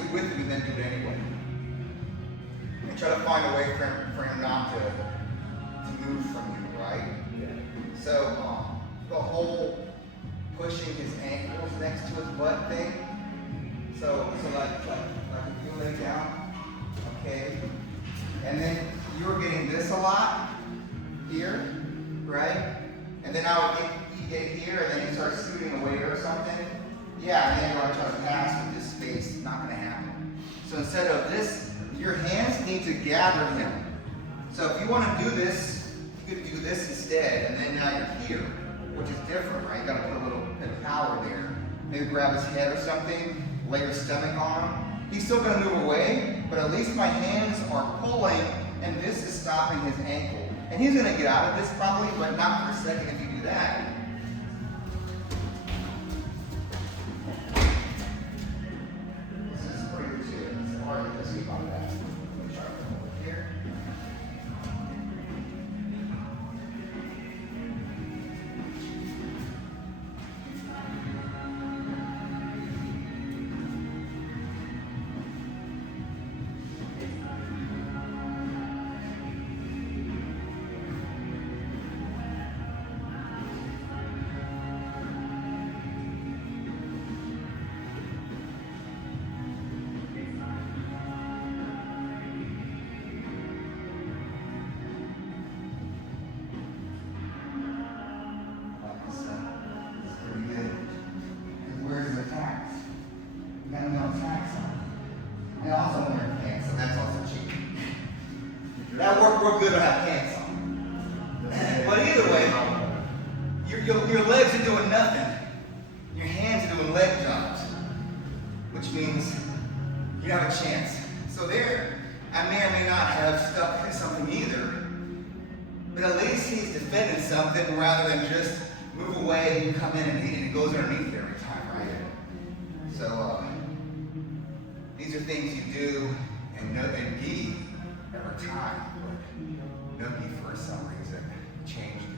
do it with him and then do it anyway. And try to find a way for him not to move from you, right? Yeah. So the whole pushing his ankles next to his butt thing. So like if you lay down, okay, and then you were getting this a lot here, right? And then you get here, and then you start scooting away or something. Yeah, and then you're going to try to pass with this space. Not going to happen. So instead of this, your hands need to gather him. So if you want to do this, you could do this instead, and then now you're here, which is different, right? You got to put a little bit of power there. Maybe grab his head or something, lay your stomach on him. He's still going to move away, but at least my hands are pulling, and this is stopping his ankle. And he's going to get out of this probably, but not for a second if you do that. This is pretty good too. It's hard to see about that. Let me try to come over here. That worked real good to have pants on. But either way, your legs are doing nothing. Your hands are doing leg jobs, which means you have a chance. So there, I may or may not have stuck something either, but at least he's defending something rather than just move away and come in and it goes underneath every time, right? So these are things you do and be every time. Nookie, for some reason, changed it.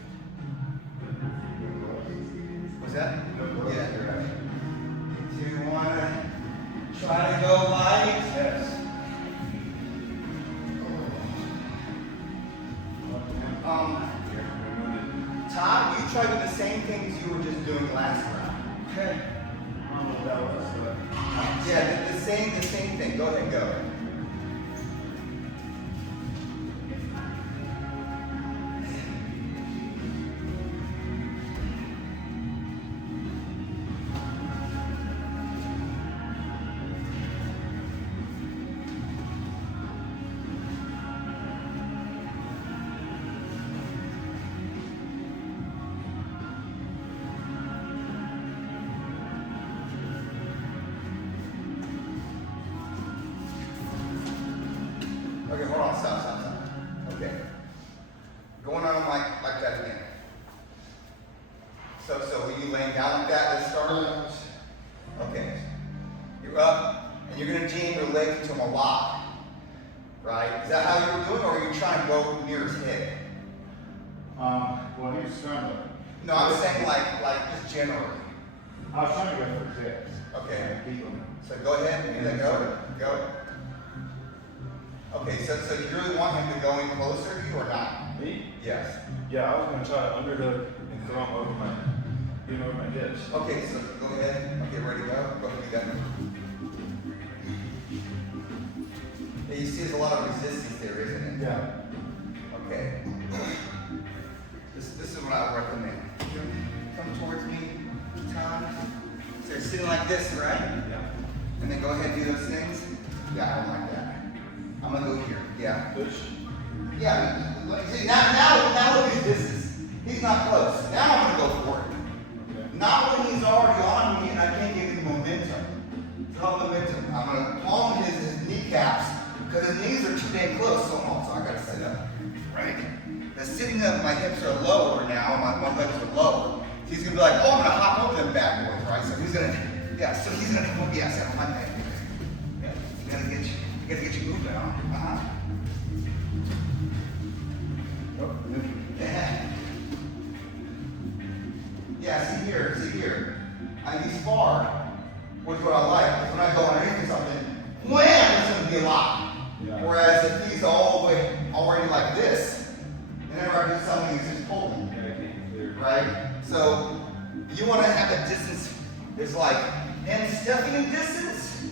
Was that? Yeah, you're right. Do you want to try to go light? Yes. Todd, you try to do the same things you were just doing last round. Okay. Yeah, the same thing. Go ahead, go. Okay, hold on, stop. Okay. Going on like that again. So were you laying down like that at the start? Okay. You're up, and you're going to jam your legs into him a lot. Right? Is that how you were doing, or are you trying to go near his head? Well, he was trying to. No, I was saying like just generally. I was trying to go for his hips. Okay. Keep him. So go ahead and let go. Okay, so you really want him to go in closer to you or not? Me? Yes. Yeah, I was going to try to underhook and throw him over my hips. Okay, so go ahead. Okay, ready to go? Go ahead and do that. Yeah, you see there's a lot of resistance there, isn't it? Yeah. Okay. This is what I would recommend. Come towards me, Tom. So you're sitting like this, right? Yeah. And then go ahead and do those things. Yeah, I don't like that. I'm gonna go here. Yeah. Push. Yeah. See, now look at his distance. He's not close. Now I'm gonna go for it. Okay. Not when he's already on me and I can't give him momentum. Draw momentum. I'm gonna palm his kneecaps because his knees are too damn close. So I gotta sit up. Right? Now sitting up, my hips are lower now. My legs are lower. So he's gonna be like, oh, I'm gonna hop over them bad boys, right? So he's gonna come up. Yeah, sit on my neck. Yeah. You gotta get your movement on. Yeah, see here. He's far, which is what I like. Because when I go underneath something, wham, it's gonna be a lot. Yeah. Whereas if he's all the way already like this, and then I do something, he's just pulling. Yeah, I can't clear. Right? So you want to have a distance. It's like him stepping in distance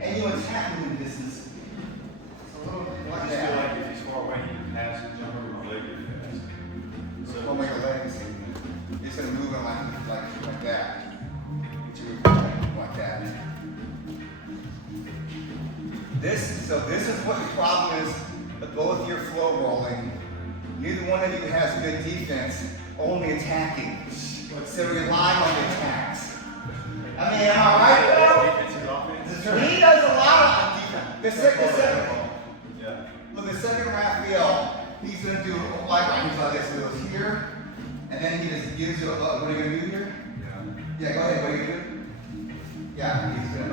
and you attacking in distance. It's a little I like just feel that. like if he's far away, he can pass and jump over my leg really fast. So, Don't make a leg see. He's gonna move it like that. Get you like that. This is what the problem is with both your flow rolling. Neither one of you has good defense, only attacking. So relying on the attacks. I mean, am I right, defensive offense. Bill? He does a lot of defense. The second, Yeah. look, the second Raphael, he's gonna do like he's like this. He goes here, and then he just gives you what are you gonna do here? Yeah. Yeah, go ahead. What are you gonna do? Yeah, he's gonna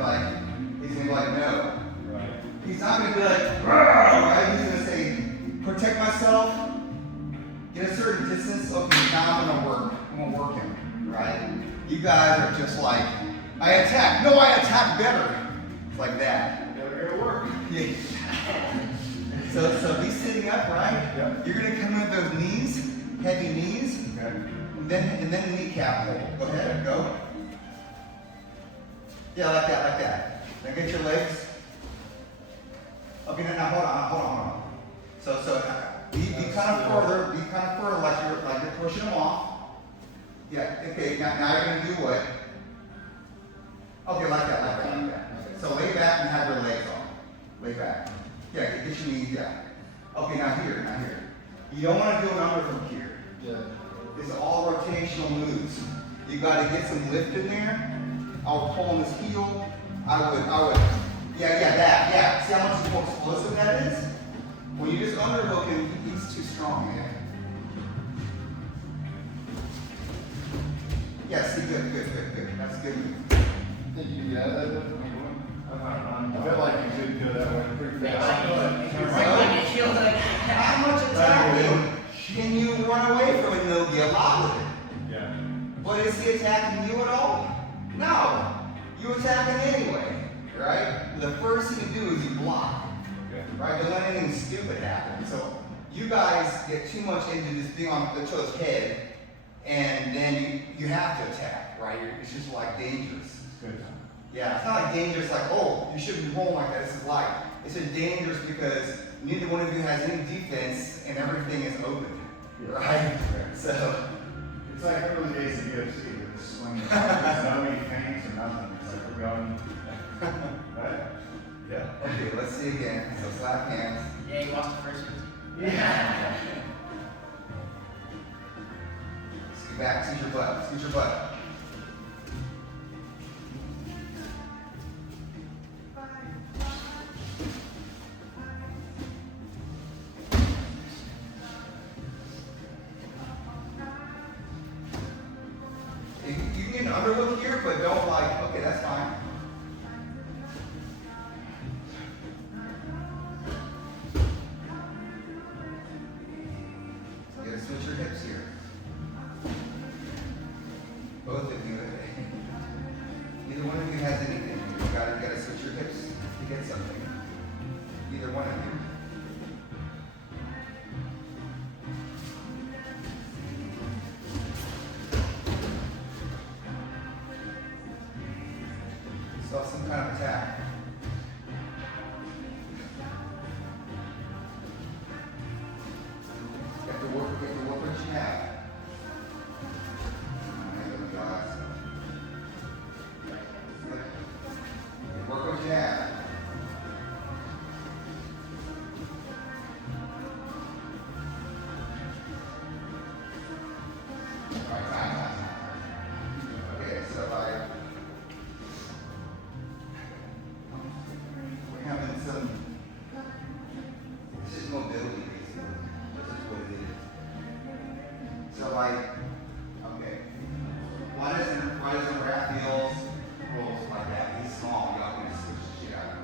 be like no. Right. He's not gonna be like, right? He's gonna say, protect myself, get a certain distance. Okay, now I'm gonna work him, right? You guys are just like, I attack. No, I attack better. It's like that. Never gonna work. Yeah. So be sitting up, right? Yeah. You're gonna come in with those knees, heavy knees, Okay. and then kneecap hold. Go ahead, go. Yeah, like that. Now get your legs. Okay, now hold on. So be kind of further, like you're pushing them off. Yeah, okay, now you're gonna do what? Okay, like that. So lay back and have your legs on. Lay back. Yeah, get your knees down. Okay, now here. You don't want to do an under from here. Yeah. It's all rotational moves. You gotta get some lift in there. I'll pull on this heel. I would. Yeah. See how much more explosive that is? When you just underhook him, he's too strong, man. Yeah, see, good. That's good. Think you can get out of that? I feel like you could go that way pretty fast. How much attacking can you run away from it? No, get a lot with it. Yeah. But is he attacking you at all? No. You attack him anyway, right? The first thing you do is you block, Okay. right? Don't let anything stupid happen. So you guys get too much into this being on each other's head, and then you have to attack, right? It's just like dangerous. Good. Yeah, it's not like dangerous like, oh, you shouldn't be rolling like that. This is light. It's just dangerous because neither one of you has any defense and everything is open, right? So. It's like early days of UFC, with the swing. There's no any feints or nothing. It's like we're going, right? Yeah. Okay, let's see again. So slap hands. Yeah, he lost the first one. Yeah. Scoot back, scoot your butt. You can get an underhook here, but don't like, okay, that's fine. You gotta switch your hips here. Both of you. Neither one of you has anything. You gotta switch your hips to get something. Either one of you. So some kind of attack. You have to work what you have. Work what you have. Alright, time. Okay, so we're having some, this is mobility basically. This is what it is. So okay. Why doesn't Raphael's rolls like that? He's small, y'all can switch the shit out of him.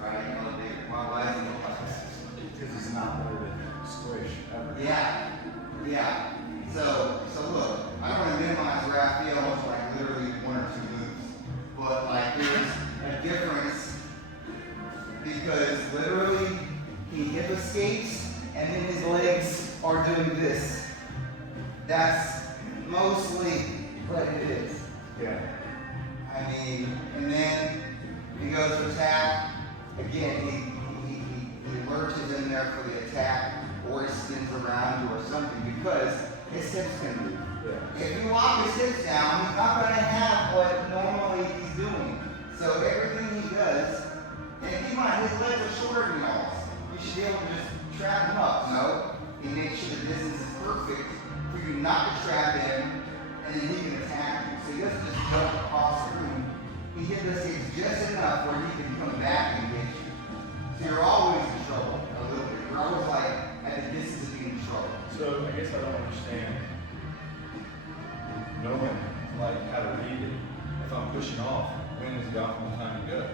Right? You know, why isn't it like this? Because he's not there to squish ever. Yeah. So look, I don't want to minimize Raphael to like literally one or two moves, but like there's a difference and then his legs are doing this. That's mostly what it is. Yeah. I mean, and then he goes to attack. Again, he lurches in there for the attack, or he spins around you or something because his hips can move. Yeah. If you lock his hips down, he's not going to have what normally he's doing. So everything he does, and keep in mind, his legs are shorter than yours. You should be able to just trap him up. No, he makes sure the distance is perfect for you not to trap him, and then he can attack you. So he doesn't just jump across the room. He hit the hips just enough where he can come back and get you. So you're always in trouble a little bit. You're always like at the distance of being in trouble. So I guess I don't understand knowing like how to read it. If I'm pushing off, when is the optimal time to go?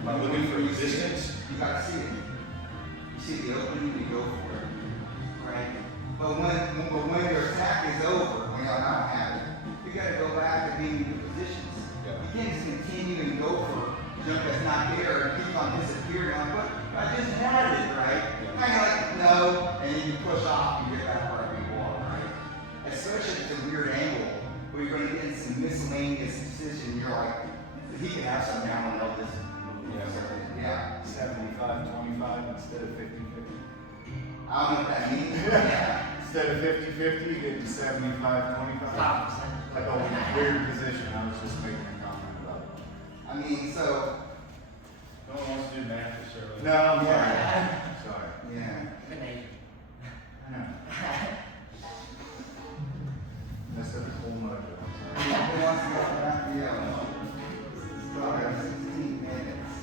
Am I looking for You see it, distance? you gotta see it. You see the opening, you go for it. Right? But when your attack is over, when y'all not have it, you gotta go back to being in your positions. Yeah. You can't just continue and go for jump that's not there and keep on disappearing. Like, but I just had it, right? Yeah. Kind of like, no, and then you push off and get back where you are, right? Especially if it's a weird angle where you're going to get in some miscellaneous position. You're like, he can have some down and know this. Yeah. 75-25 instead of 50-50. I don't know what that means. Yeah. Instead of 50-50, you get to 75-25. Like a weird position. I was just making a comment about it. I mean, so, No one wants to do math for sure. No, I'm Yeah. sorry. yeah. I know. Messed up the whole mojo. Who wants to go back? Yeah. Start at 16 minutes.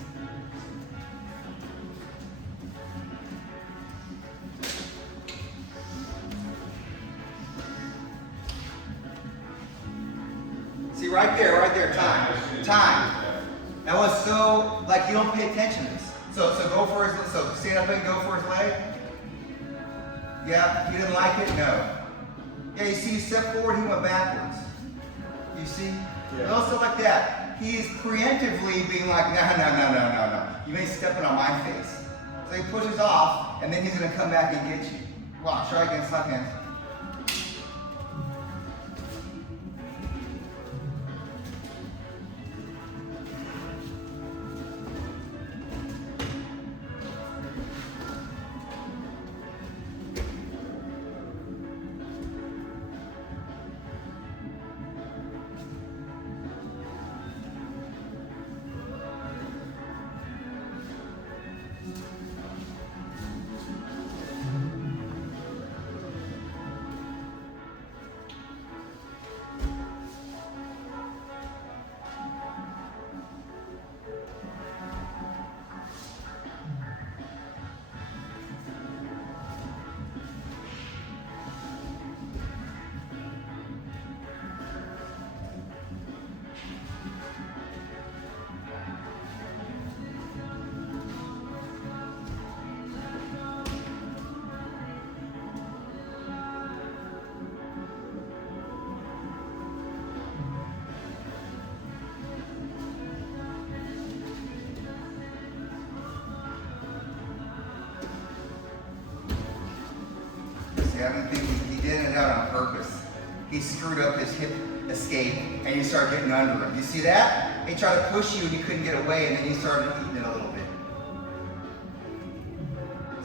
See, right there, time. That was so, like, you don't pay attention to this. So go for his, so stand up and go for his leg. Yeah, he didn't like it? No. Yeah, you see, he stepped forward, he went backwards. You see? Yeah. No stuff like that. He's preemptively being like, no. You ain't stepping on my face. So he pushes off, and then he's gonna come back and get you. Watch, try again, slap hands. See, I don't think he did it out on purpose. He screwed up his hip escape, and you start getting under him. You see that? He tried to push you, and you couldn't get away, and then you started eating it a little bit.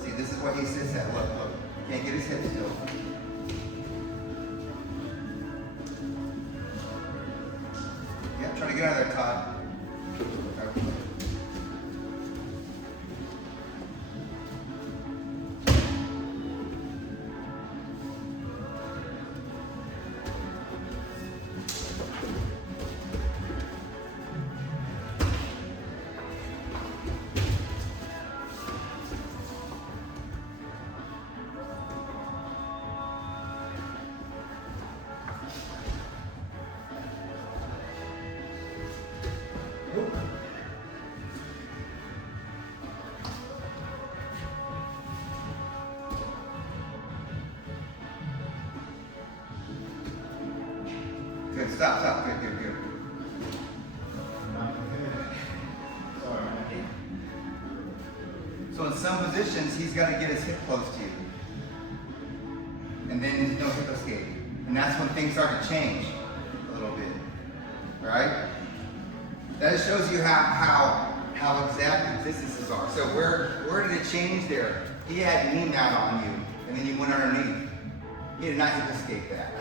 See, this is what he sits at. Look. Can't get his hip still. Yeah, try to get out of there, Todd. Okay. Good, stop, good. Sorry. So in some positions, he's got to get his hip close to you. And that's when things start to change a little bit, right? That just shows you how exact the distances are. So where did it change there? He had knee mount on you, and then you went underneath. He did not hip escape that.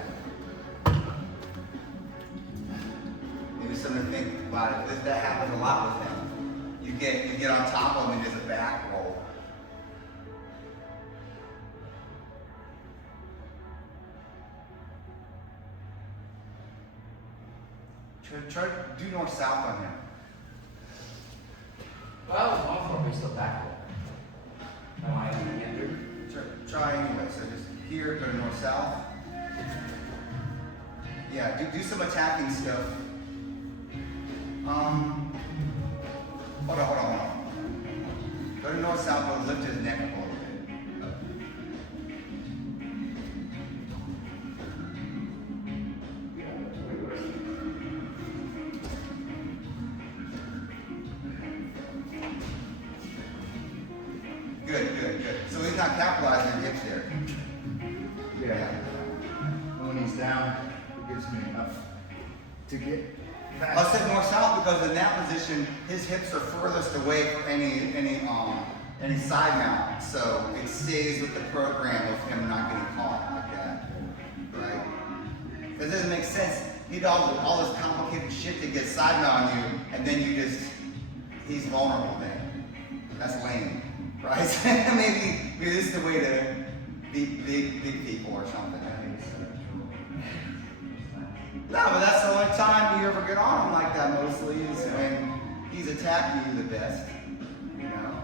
Maybe something to think about it. That happens a lot with him. You get on top of him and there's a back roll. Try to do north-south on him. Well, one for me still back roll. No, I can't do. Try anyway. So just here, go to north-south. Yeah, do some attacking stuff. Hold on. Go to north-south, but lift his neck up a little bit. Good. So he's not capitalizing on hips there. Yeah. When he's down, it gives me enough to get back. I said north-south because in that position, his hips are furthest away from any side mount. So it stays with the program of him not getting caught like that, right? That doesn't make sense. He does all this complicated shit to get side mount on you, and then he's vulnerable then. That's lame, right? maybe this is the way to beat big people or something. No, but that's the only time you ever get on him like that mostly is when he's attacking you the best, you know?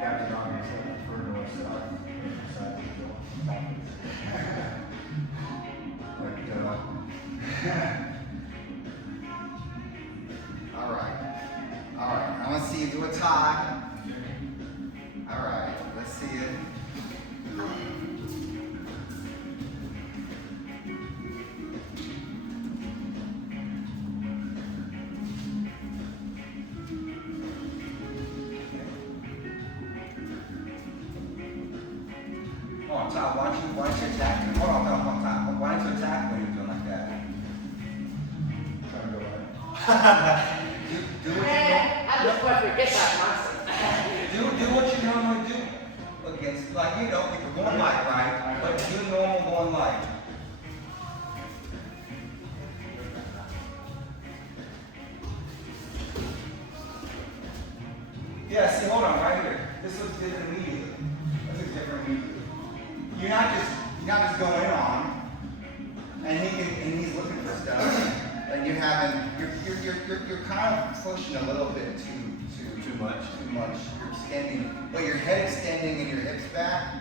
Captain Army said for north south. All right. I want to see you do a tie. All right, let's see it. Come on, Todd, why don't you attack? Hold on, Todd. Why don't you attack when you're doing like that? Trying to go right. Do what you I just want to get that do what you normally do against, like, you know, if you're going light, right? But do normal going light. Yeah, see, hold on, right here. This looks different immediately. This looks different immediately. You're not just going on, and he's looking for stuff, and you're kind of pushing a little bit too much. You're extending, but your head extending and your hips back.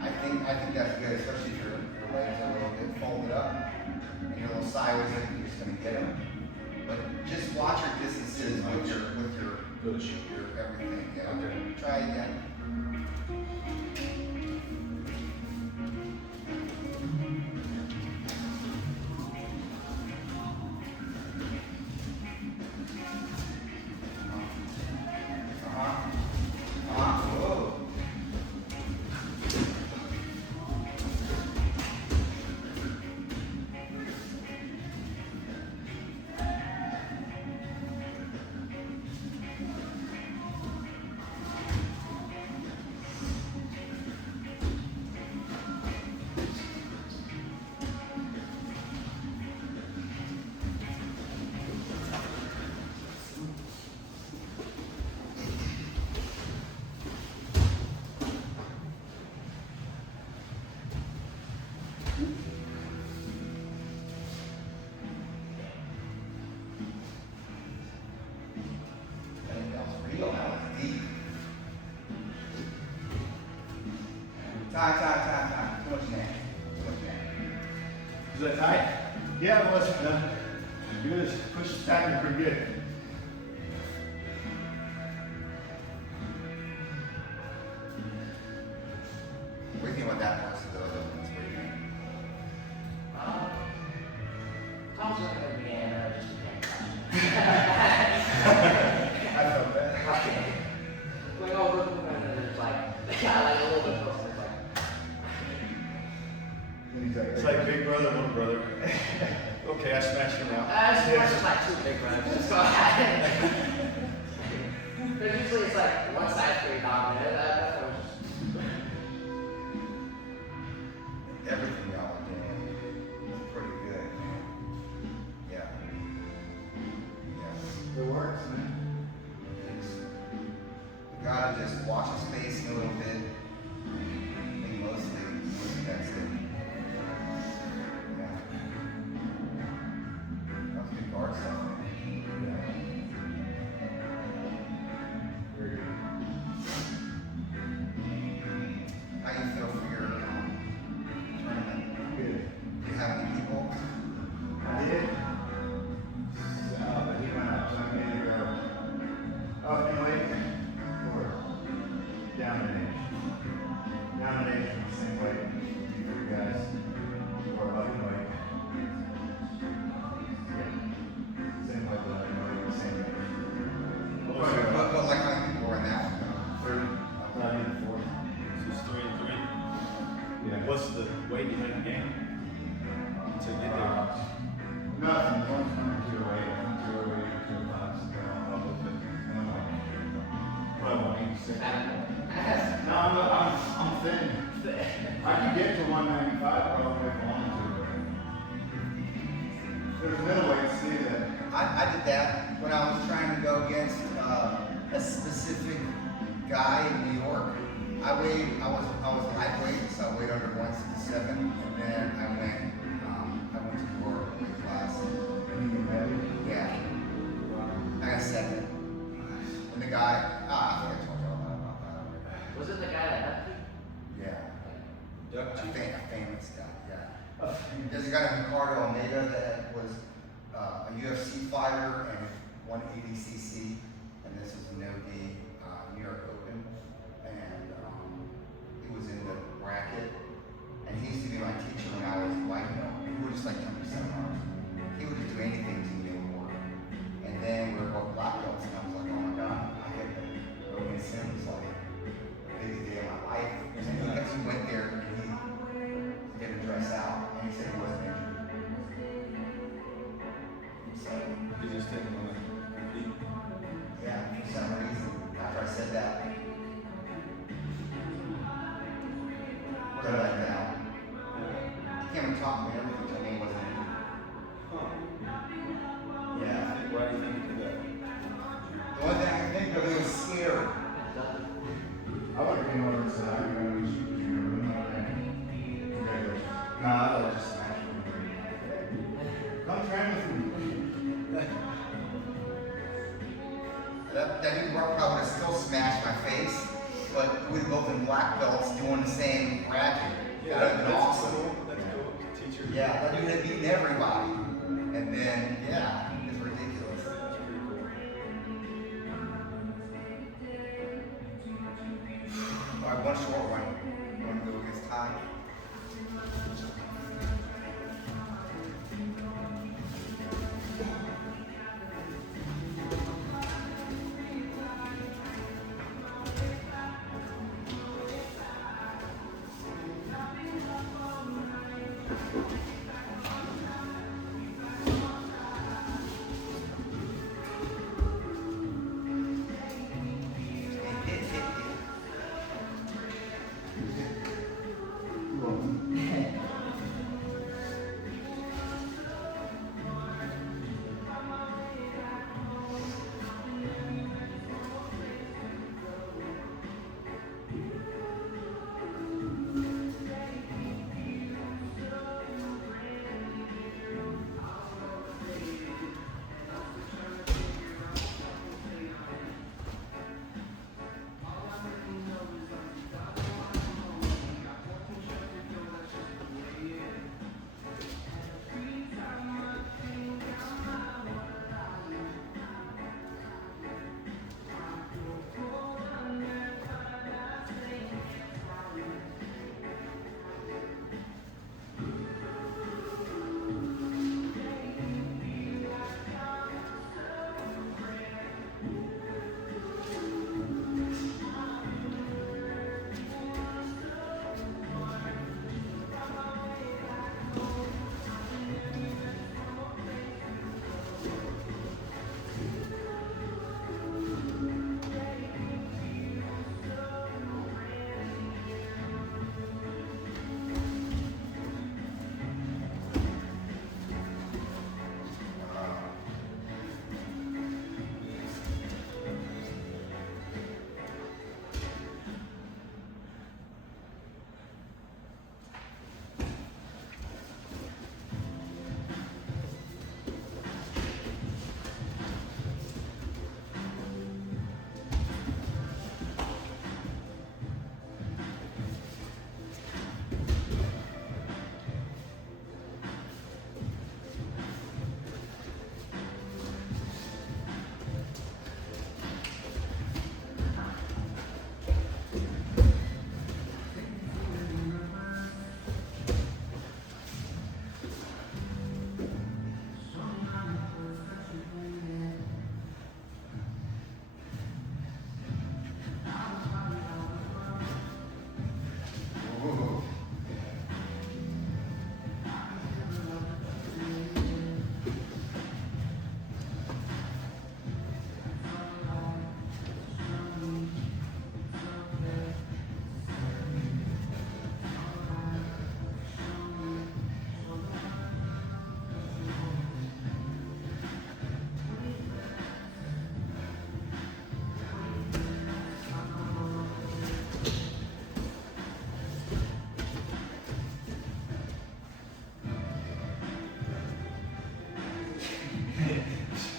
I think that's good, especially if your legs are a little bit folded up and you're a little sideways. I think you're just gonna get them. But just watch your distances with your everything. Yeah. Okay. Try again. Whoa. That was real. That was deep. Time. Too much neck. Is that tight? Yeah, it was good. Push the stacking pretty good. What do you think about that part of the other ones? What do you think? Tom's looking at me and just I felt bad. like, oh, look, and it's like, I like a little bit closer. It's like, When It's like big brother, little brother. Okay, I smashed you now. It's just like two big brothers. So because usually it's like one side's pretty dominant. That's what Everything y'all are doing is pretty good, man. Yeah. Yeah. It works, man. We gotta just watch his face a little bit. I think mostly that's it. Yeah. That was good guard stuff. Very good. How you feel for your tournament? Good. Do you have any people? I did. But he went up, so I made it go. Oh, anyway, or down an inch. Down an inch the same way. You three guys. Or up and away. Same way, but anyway, same way. But like how many people are in that one? Third, I need the fourth. So it's 3 and 3. Yeah. What's the way behind the game to get there? Nothing, one's number 208, 208, 205. Probably 186. I'm No, I'm thin. I can get to 195 probably if I wanted to. There's middleweights, see that. I did that when I was trying to go against a specific guy in New York. I was lightweight, so I weighed under 167, and then I went to your weight class. Yeah, I got second. And the guy, I think I told y'all about that. Was it the guy that left you? Yeah, Duck a cheek. famous guy. Yeah. There's a guy named Ricardo Almeida that was a UFC fighter and 180cc, and this was a no-gi New York Open, and he was in the bracket, and he used to be my teacher when I was white belt. We were just like 10% ours. He would just do anything to me in work, and then we were both black belts, and I was like, oh my god, I get that. Logan Sims like the biggest day of my life, and he went there and he didn't dress out, and he said he wasn't injured. So, You just take them on the feet. yeah, for some reason, after I said that, what did I let down? He came and talked to me and everything, told me he wasn't injured. Huh. Yeah. Why do you think you did that? The one thing I can think of, he was scared. I would have came over and said, I'm going to shoot you in a room out there. Congratulations. Nah, I would have just smashed him. Come train with me. That dude probably would have still smashed my face, but we'd both been black belts doing the same bracket. That would have been that's awesome. cool. That's cool. Teacher. Yeah, that dude had beaten everybody. And then, yeah, it's ridiculous. That's pretty cool. All right, one short one. You want to go against Ty?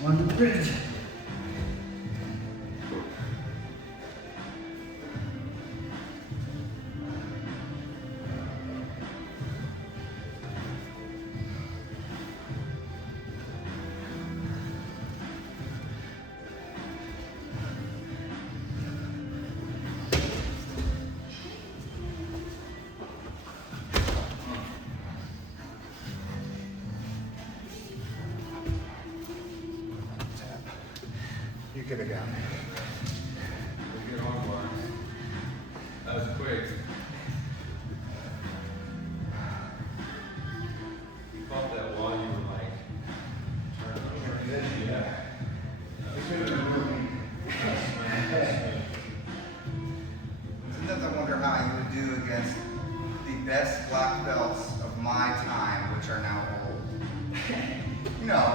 on the bridge. You get it down. We'll get on one. That was quick. You caught that while you were like turning over. Yeah. Sometimes I wonder how you would do against the best black belts of my time, which are now old. You know,